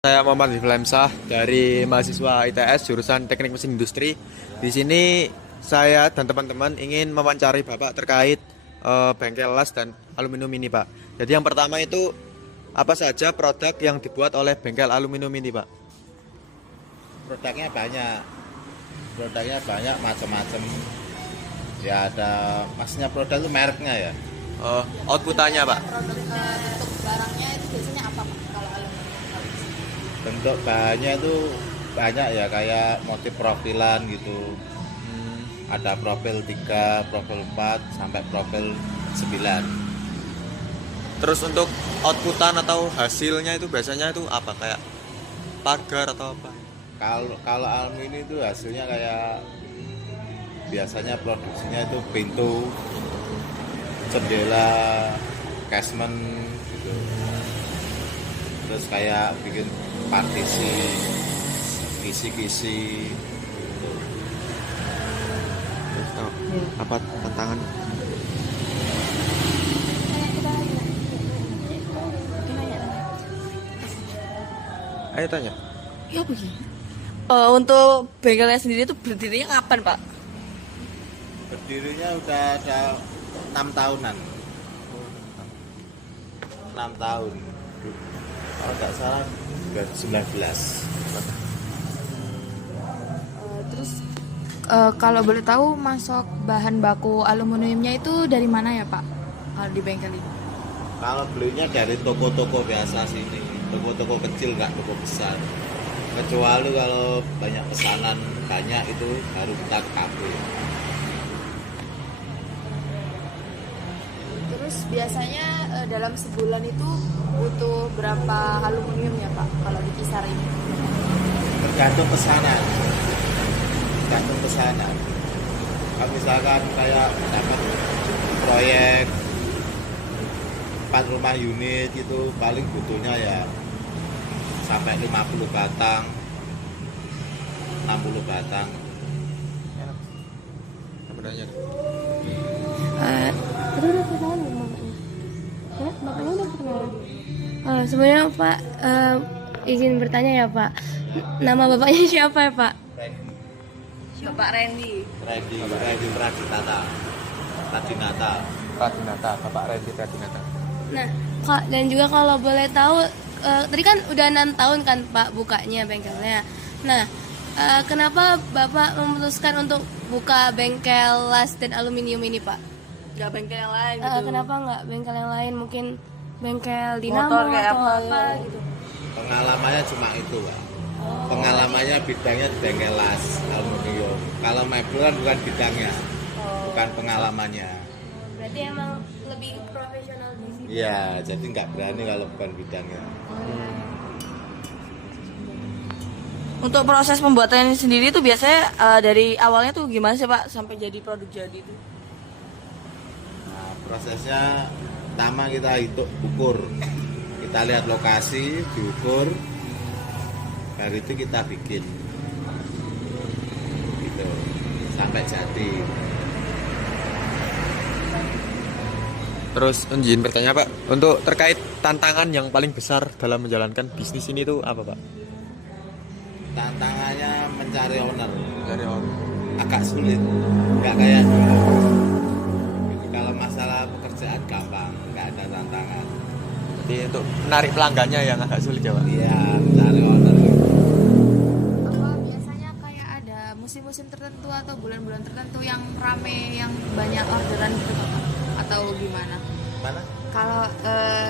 Saya Muhammad Iflamsah dari mahasiswa ITS jurusan Teknik Mesin Industri. Di sini saya dan teman-teman ingin mewawancari Bapak terkait bengkel las dan aluminium ini, Pak. Jadi yang pertama itu apa saja produk yang dibuat oleh bengkel aluminium ini, Pak? Produknya banyak macam-macam ya. Ada maksudnya produk itu mereknya ya. Outputannya, Pak. Bentuk barangnya itu biasanya apa Pak, kalau aluminium? Bentuk bahannya itu banyak ya, kayak motif profilan gitu. Ada profil 3, profil 4 sampai profil 9. Terus untuk outputan atau hasilnya itu biasanya itu apa? Kayak pagar atau apa? Kalau aluminium itu hasilnya kayak biasanya produksinya itu pintu, jendela, casement gitu. Terus kayak bikin partisi, kisi-kisi gitu. Terus apa tantangan? Ayo tanya. Ya begini. Untuk bengkelnya sendiri itu berdirinya kapan Pak? Berdirinya udah ada 6 tahunan. 6 tahun. Kalau nggak salah 2019. Terus kalau boleh tahu masuk bahan baku aluminiumnya itu dari mana ya Pak? Kalau di bengkel ini? Kalau belinya dari toko-toko biasa sini, toko-toko kecil, nggak toko besar. Kecuali kalau banyak pesanan banyak itu baru kita ke kafe. Terus biasanya dalam sebulan itu butuh berapa aluminium ya Pak? Kalau di kisar ini? Tergantung pesanan. Tergantung pesanan. Kalau misalkan kayak dapat proyek 4 rumah unit itu paling butuhnya ya sampai 50 batang, 60 batang. Apa nanya? Sebenarnya Pak, izin bertanya ya Pak, nama bapaknya siapa ya Pak? Bapak Randy. Randy Radinata. Radinata, Bapak Randy Radinata. Nah, Kak, dan juga kalau boleh tahu, tadi kan udah 6 tahun kan Pak bukanya bengkelnya. Nah, kenapa Bapak memutuskan untuk buka bengkel las dan aluminium ini Pak? Gak bengkel yang lain gitu. Kenapa nggak bengkel yang lain, mungkin bengkel dinamo Motor kayak atau apa, apa ya. gitu? Pengalamannya cuma itu, Pak. Pengalamannya bidangnya di bengkel las aluminium. Kalau mebel kan bukan bidangnya, bukan pengalamannya. Berarti emang lebih profesional di sini. Iya, jadi nggak berani kalau bukan bidangnya. Untuk proses pembuatannya sendiri itu biasanya dari awalnya tuh gimana sih Pak sampai jadi produk jadi itu? Nah, prosesnya pertama kita ukur, kita lihat lokasi, diukur, dari itu kita bikin, gitu, sampai jadi. Terus izin bertanya, Pak, untuk terkait tantangan yang paling besar dalam menjalankan bisnis ini tuh apa, Pak? Tantangannya mencari owner, Dari orang. agak sulit, nggak kayak dulu. Kalau masalah pekerjaan gampang, nggak ada tantangan. Jadi untuk menarik pelanggannya yang agak sulit ya, Pak? Iya, mencari owner. Apa biasanya kayak ada musim-musim tertentu atau bulan-bulan tertentu yang rame, yang banyak orderan gitu Pak? Atau gimana? Mana? Kalau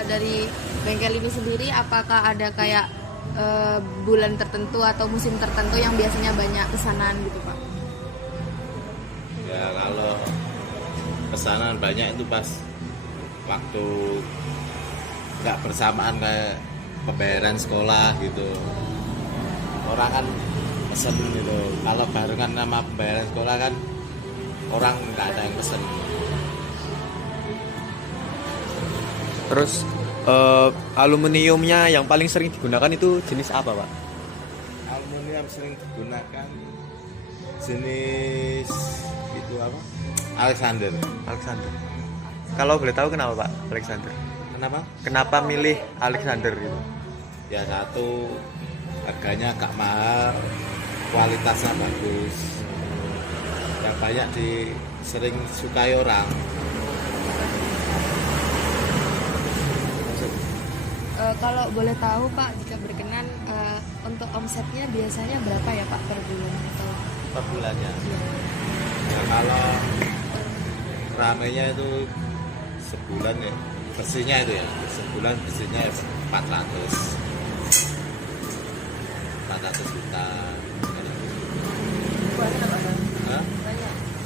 dari bengkel ini sendiri apakah ada kayak bulan tertentu atau musim tertentu yang biasanya banyak pesanan gitu Pak? Ya kalau pesanan banyak itu pas waktu nggak bersamaan kayak pembayaran sekolah gitu. Orang kan pesen gitu. Kalau barengan sama pembayaran sekolah kan orang nggak ada yang pesen. Terus aluminiumnya yang paling sering digunakan itu jenis apa, Pak? Aluminium sering digunakan jenis itu apa? Alexander. Alexander. Kalau boleh tahu kenapa, Pak, Alexander? Kenapa? Kenapa milih Alexander itu? Ya satu, harganya agak mahal, kualitasnya bagus. Yang banyak sering sukai orang. Kalau boleh tahu Pak, jika berkenan untuk omsetnya biasanya berapa ya Pak per bulan atau Per bulannya. Ya, kalau ramenya itu sebulan ya, bersihnya itu ya, sebulan bersihnya 400 juta. Hah?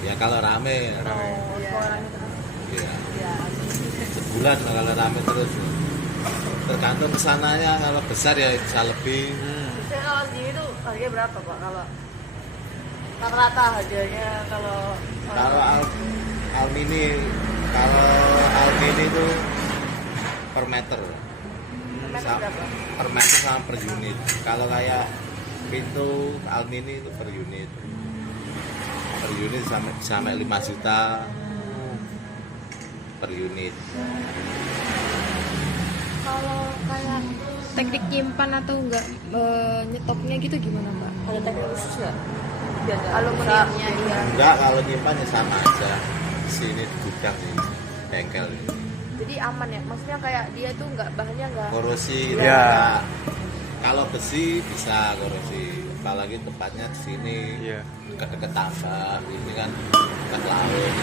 Ya kalau rame, ya. Sebulan kalau rame terus. Tergantung pesanannya, kalau besar ya bisa lebih. Biasanya kalau segini tuh harganya berapa Pak? Kalau rata-rata harganya kalau Kalau almini itu per meter. berapa? Per meter sama per unit. Kalau kayak pintu almini itu per unit. Per unit sampai 5 juta per unit. kalau kayak teknik nyimpan atau enggak nyetopnya gitu gimana Pak? Ada teknik khusus nggak? Biar nggak Aluminiumnya iya. Enggak, kalau nyimpan ya sama aja. Sini di gudang nih, bengkel nih. Jadi aman ya, maksudnya kayak dia tuh enggak bahannya enggak Korosi gitu. Ya. Nah, kalau besi bisa korosi, apalagi tempatnya di sini Iya. dekat-dekat tambak, ini kan dekat laut,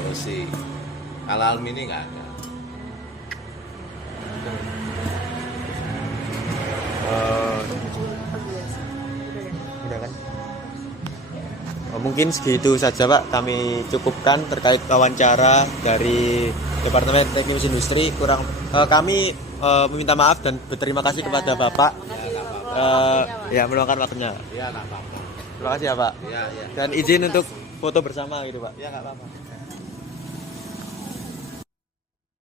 korosi. Kalau alumini nggak ada. Udah kan? Mungkin segitu saja Pak, kami cukupkan terkait wawancara dari Departemen Teknik Mesin Industri. Kami meminta maaf dan berterima kasih kepada Bapak ya meluangkan waktunya. Iya nggak apa-apa. Terima kasih ya Pak. Iya iya. Dan izin untuk foto bersama gitu Pak. Iya nggak apa-apa.